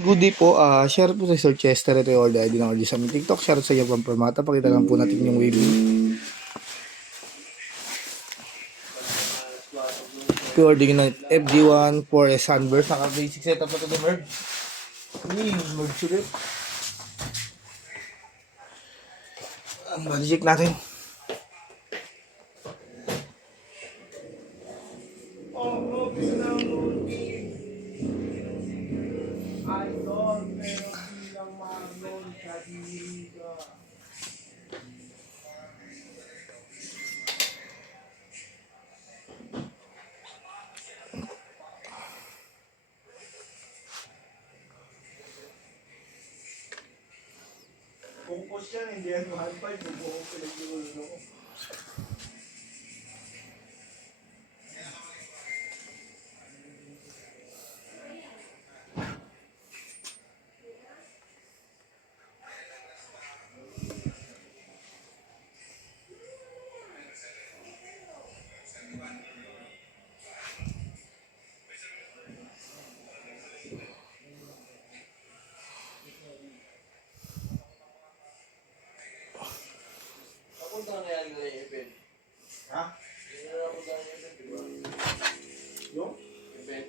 Good day po, share po sa Sir Chester, ito yung order ID ng order sa aming TikTok, share sa iyo pang permata, pakita lang po natin yung waving. Ito yung order ng FG1 for a Sunburst, naka-basic setup na ito na merge. Merge ulit. Ang body check natin. Focus yan, hindi yan 1.5, bubuhong pinag-iulo ko. Napunta na kaya nila yung event? Ha? Hindi na napunta na yung event, di ba? Yung? Event.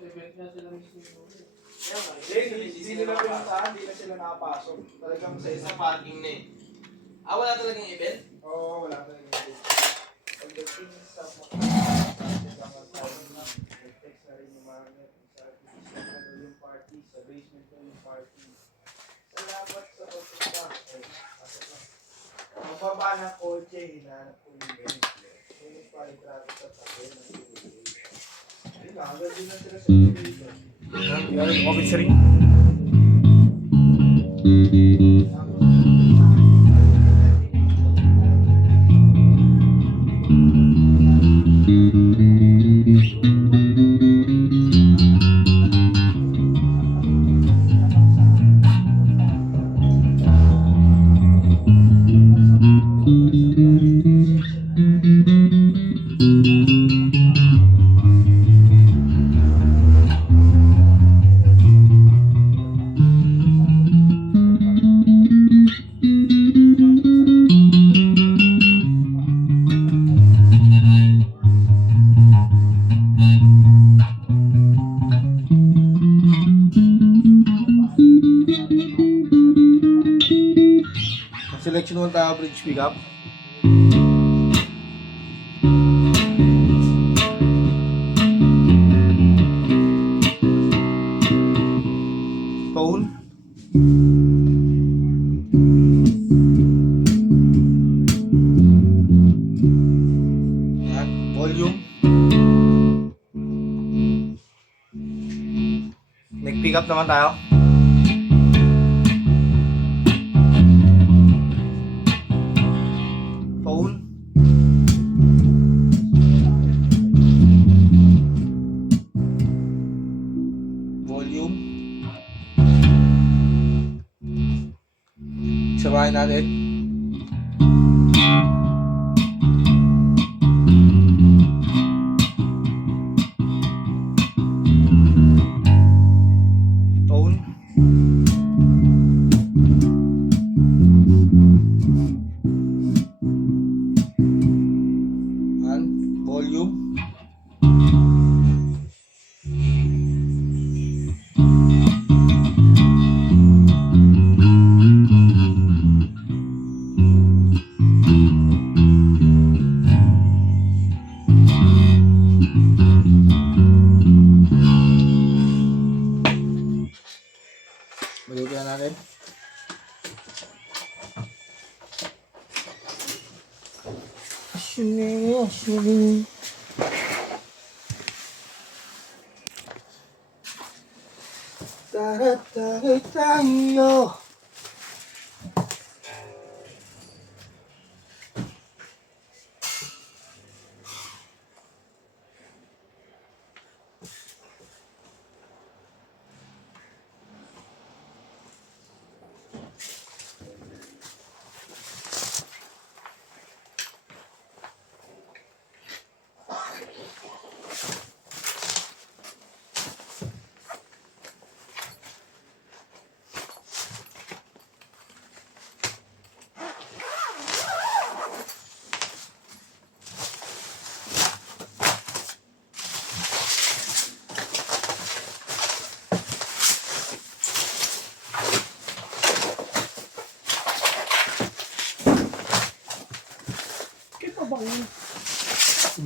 Event na sila mismo. Kaya nga, Hindi nila pinuntahan, hindi na sila nakapasok. Talagang sa isang parking na eh. Wala talagang event? Oo, wala na yung pagdating sa mga nag-text na rin yung mga sa yung party, sa basement ko yung party. Salamat sa pagpunta. Ang baba ng kotse, hinahanap ko yung ganit. Yung palitrato sa tabi ng tubig. Ayun lang, hanggang din na sila sa elevator. Yan yung office ring. Selection 1 tayo bridge pickup. Tone. Yan, volume. Neck pickup naman tayo. Tone. Volume. Samahin natin. Tone. Yan, volume. Balikan natin. Sini. Taray tayo.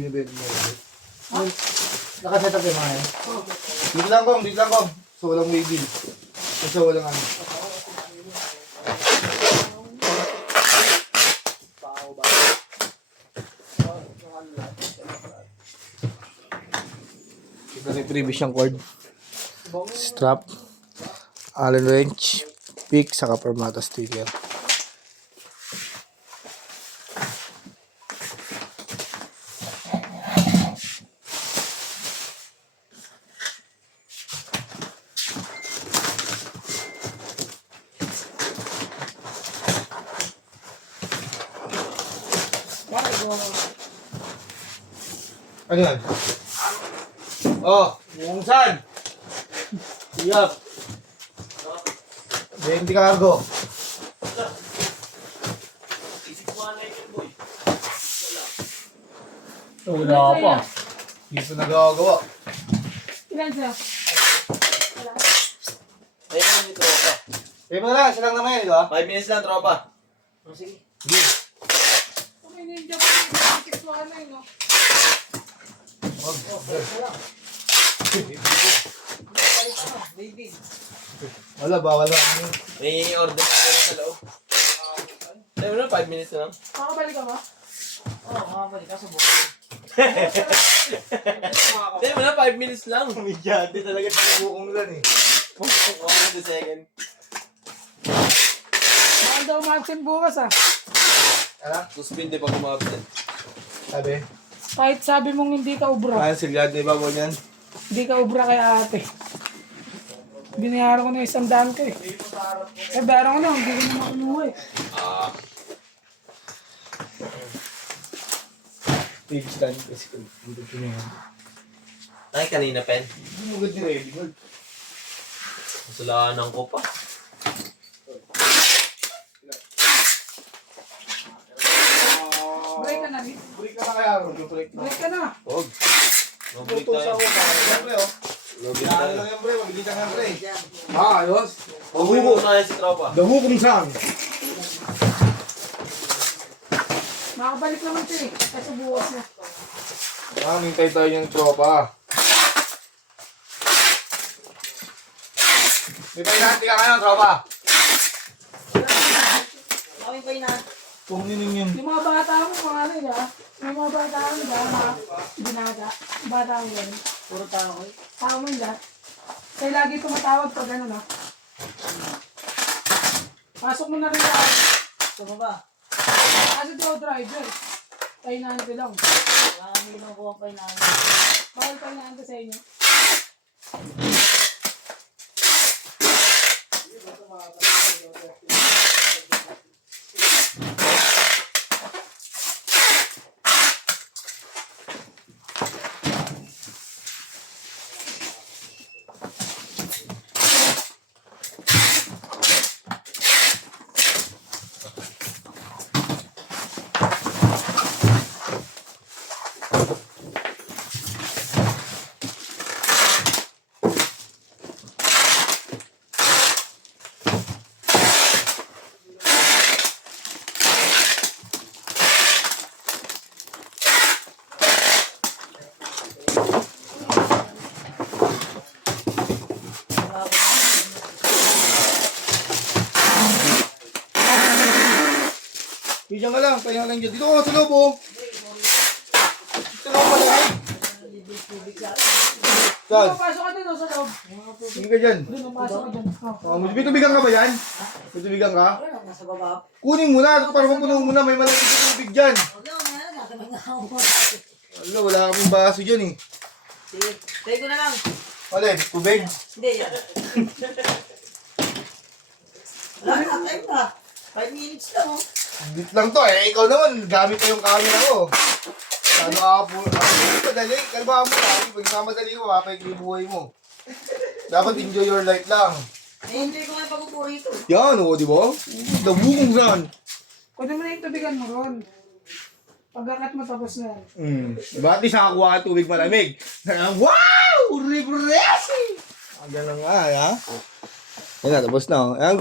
binibenta mo. Nakaset up yung mga yan. Dito lang kong, dito lang kong. So walang waving. Kasi walang ano. Ito na yung previous yung cord. Strap. Allen wrench. Pick. Saka permata sticker. Ano yan? Oh, bungsan! Iyap! 20 cargo. Wala pa. Dito nagagawa. Ilan siya? Ayun na yung tropa. Sabi mo na, silang naman yan, di ba? 5 minutes lang, tropa. Sige. Okay, ninja pa yung tiksuhan na yun, no? Wala, bawal lang. May order na nila sa loob. Ayun na, 5 minutes na lang. Makabalik ka ba? Ayun na, 5 minutes lang. Umigyate talaga sinubukong lang eh. 1 second. Baka daw Maxim bukas, ah. Ano? Suspende pag umabsent. Sabi? Kahit sabi mong hindi ka ubra. Cancel yan, di ba mo yan? Hindi ka ubra kay ate. Binayaran ko na 100 ko eh. Eh, bayaran ko na, hindi ko na makunuha eh. Page stand kasi kung dito niya yan. Ay, kanina, pen. Hindi mo agad ni-ready mo. Masalanan ko pa. Break ka na, Nick. Break ka na kaya, mag-break na. Break ka na. Huwag. No-break Tutos tayo. ako, siyempre oh. No-break Kailangan tayo. lang yan, pre. Magigitan ka, pre. Ah, ayos. Huwag mo na yan si tropa. Dahukong sang. Makabalik naman siya eh. Kasi bukas na. Ah, hintay tayo yung tropa. May painanti ka ngayon, tropa. Kung nining yun. Yung mga bata mo, mga ano yun, ah. Yung mga bata mo, mga binaga. Bata mo yun. Puro tao ko eh. Tao mo yun, ah. Kaya lagi tumatawag pag ano na. Pasok mo na rin sa akin. Ito ba? Kasi daw driver. Painahan ko lang. Marami lang ko ang painahan. Bawal painahan ko sa inyo. Bigyan ka lang, pahinga lang dyan. Dito ko, sa loob oh. Sa loob pala eh. Saan? Pasok ka dito sa loob. Sige ka dyan. Doon, pasok ka dyan. Oh. May tubigan ka ba yan? May tubigan ka? Wala, nasa baba. Kunin mo na, para mapuno mo na, may malamig na tubig dyan. Wala, nasa baba. Wala, wala kaming baso dyan eh. Sige, tayo ko na lang. Wala, tubig. Hindi, yan. Wala na, tayo na. 5 minutes lang, oh. Bit lang to eh, ikaw naman, gamit ko yung camera ko. Ano ako po, madali, kalma mo na, pag namadali ko, mapapayag yung buhay mo. Dapat enjoy your life lang. Hindi ko nga pagpupuri ito. Yan, o, di ba? Dabukong saan. Kunin mo na yung tubigan mo ron. Pagkakat mo tapos na yan. Diba, at least nakakuha ka tubig malamig. Wow! Refreshing! Ang ganun nga, ha? Yan na, tapos na. Ayan,